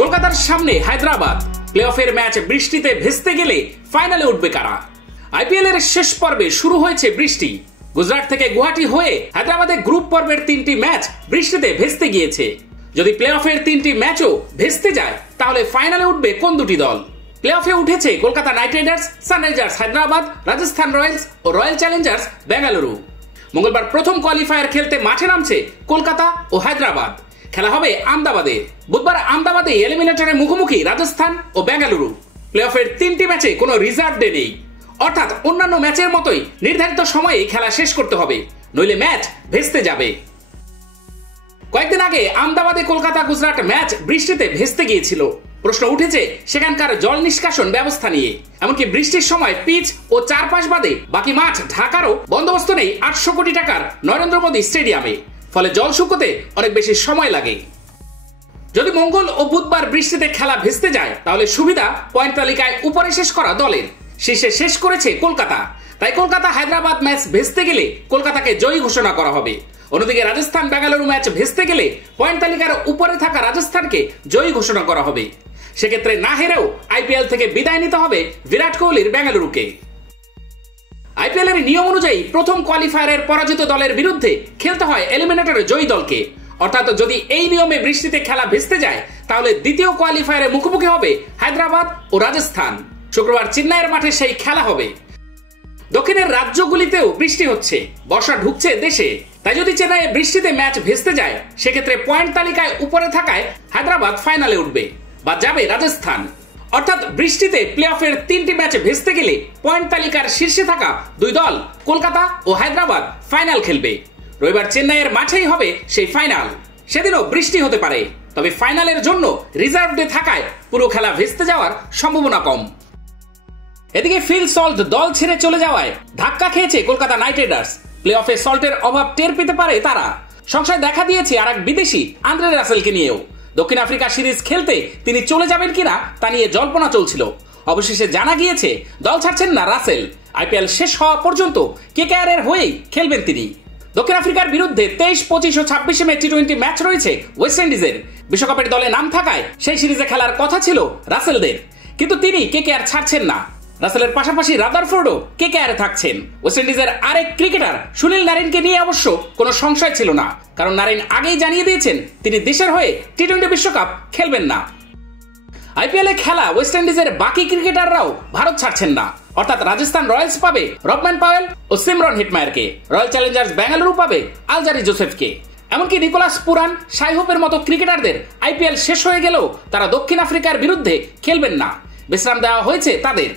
কলকাতার সামনে হায়দ্রাবাদ, প্লে অফের ম্যাচ বৃষ্টিতে ভেস্তে গেলে ফাইনালে উঠবে কারা? আইপিএল এর শেষ পর্বে শুরু হয়েছে বৃষ্টি। গুজরাট থেকে গুয়াহাটি হয়ে হায়দ্রাবাদে গ্রুপ পর্বের 3টি ম্যাচ বৃষ্টিতে ভেস্তে গিয়েছে। যদি প্লে অফের 3টি ম্যাচও ভেস্তে যায় তাহলে ফাইনালে উঠবে কোন দুটি দল? প্লে অফে উঠেছে Kolkata Knight Riders, Sunrisers Hyderabad, Rajasthan Royals ও রয়্যাল চ্যালেঞ্জার্স বেঙ্গালুরু। মঙ্গলবার প্রথম কোয়ালিফায়ার খেলতে মাঠে নামছে কলকাতা ও হায়দ্রাবাদ। খেলা হবে আহমেদাবাদে। বুধবার আহমেদাবাদে এলিমিনেটরে মুখোমুখি রাজস্থান ও বেঙ্গালুরু। প্লে অফের 3টি ম্যাচে কোনো রিজার্ভ ডে নেই, অর্থাৎ অন্যান্য ম্যাচের মতোই নির্ধারিত সময়ে খেলা শেষ করতে হবে, নইলে ম্যাচ ভেস্তে যাবে। কয়েকদিন আগে আহমেদাবাদে কলকাতা গুজরাট ম্যাচ বৃষ্টিতে ভেস্তে গিয়েছিল। প্রশ্ন উঠেছে সেখানকার জল নিষ্কাশন ব্যবস্থা নিয়ে। এমনকি বৃষ্টির সময় পিচ ও চারপাশ বাদে বাকি মাঠ ঢাকারও বন্দোবস্ত নেই 800 কোটি টাকার নরেন্দ্র মোদী স্টেডিয়ামে, ফলে জল শুকোতে অনেক বেশি সময় লাগে। যদি মঙ্গল ও বুধবার বৃষ্টিতে খেলা ভেস্তে যায় তাহলে সুবিধা পয়েন্ট তালিকায় উপরে শেষ করা দলের। শীর্ষে শেষ করেছে কলকাতা, তাই কলকাতা হায়দ্রাবাদ ম্যাচ ভেস্তে গেলে কলকাতাকে জয়ী ঘোষণা করা হবে। অন্যদিকে রাজস্থান বেঙ্গালুরু ম্যাচ ভেস্তে গেলে পয়েন্ট তালিকার উপরে থাকা রাজস্থানকে জয়ী ঘোষণা করা হবে। সেক্ষেত্রে না হেরেও আইপিএল থেকে বিদায় নিতে হবে বিরাট কোহলির বেঙ্গালুরুকে। আইপিএল এর নিয়ম অনুযায়ী প্রথম কোয়ালিফায়ারের পরাজিত দলের বিরুদ্ধে খেলতে হয় এলিমিনেটরে জয়ী দলকে। অর্থাৎ যদি এই নিয়মে বৃষ্টিতে খেলা ভেস্তে যায় তাহলে দ্বিতীয় কোয়ালিফায়ারে মুখোমুখি হবে হায়দ্রাবাদ ও রাজস্থান। শুক্রবার চেন্নাইয়ের মাঠে সেই খেলা হবে। দক্ষিণের রাজ্যগুলিতেও বৃষ্টি হচ্ছে, বর্ষা ঢুকছে দেশে। তাই যদি চেন্নাইয়ে বৃষ্টিতে ম্যাচ ভেস্তে যায় সেক্ষেত্রে পয়েন্ট তালিকায় উপরে থাকায় হায়দ্রাবাদ ফাইনালে উঠবে বা যাবে রাজস্থান। অর্থাৎ বৃষ্টিতে প্লে অফের 3টি ম্যাচ ভেস্তে গেলে পয়েন্ট তালিকার শীর্ষে থাকা দুই দল কলকাতা ও হায়দ্রাবাদ ফাইনাল খেলবে। রবিবার চেন্নাইয়ের মাঠেই হবে সেই ফাইনাল। সেদিনও বৃষ্টি হতে পারে, তবে ফাইনালের জন্য রিজার্ভ ডে থাকায় পুরো খেলা ভেস্তে যাওয়ার সম্ভাবনা কম। এদিকে ফিল সল্ট দল ছেড়ে চলে যাওয়ায় ধাক্কা খেয়েছে কলকাতা নাইট রাইডার্স। প্লে অফে সল্টের অভাব টের পেতে পারে তারা। সংশয় দেখা দিয়েছে আর এক বিদেশি আন্দ্রে রাসেলকে নিয়েও। দক্ষিণ আফ্রিকা সিরিজ খেলতে তিনি চলে যাবেন কিনা তা নিয়ে জল্পনা চলছিল। অবশেষে জানা গিয়েছে দল ছাড়ছেন না রাসেল। আইপিএল শেষ হওয়া পর্যন্ত কেকেআর এর হয়েই খেলবেন তিনি। দক্ষিণ আফ্রিকার বিরুদ্ধে 23, 25 ও 26 মে টি-20 ম্যাচ রয়েছে ওয়েস্ট ইন্ডিজের। বিশ্বকাপের দলে নাম থাকায় সেই সিরিজে খেলার কথা ছিল রাসেলদের, কিন্তু তিনি কেকেআর ছাড়ছেন না। রাসেলের পাশাপাশি রাদারফোর্ডও কেকেআরে থাকছেন। ওয়েস্ট ইন্ডিজের আরেক ক্রিকেটার সুনীল নারিনকে নিয়ে অবশ্য কোনো সংশয় ছিল না, কারণ নারিন আগেই জানিয়ে দিয়েছেন তিনি দেশের হয়ে টি-20 বিশ্বকাপ খেলবেন না। আইপিএলে খেলা ওয়েস্ট ইন্ডিজের বাকি ক্রিকেটাররাও ভারত ছাড়ছেন না। অর্থাৎ রাজস্থান রয়্যালস পাবে রবম্যান পাওয়েল ও সিমরন হিটমায়ারকে, রয়্যাল চ্যালেঞ্জার্স বেঙ্গালুরু পাবে আলজারি জোসেফকে। এমনকি নিকোলাস পুরান, শাই হোপের মতো ক্রিকেটারদের আইপিএল শেষ হয়ে গেলেও তারা দক্ষিণ আফ্রিকার বিরুদ্ধে খেলবেন না, বিশ্রাম দেওয়া হয়েছে তাদের।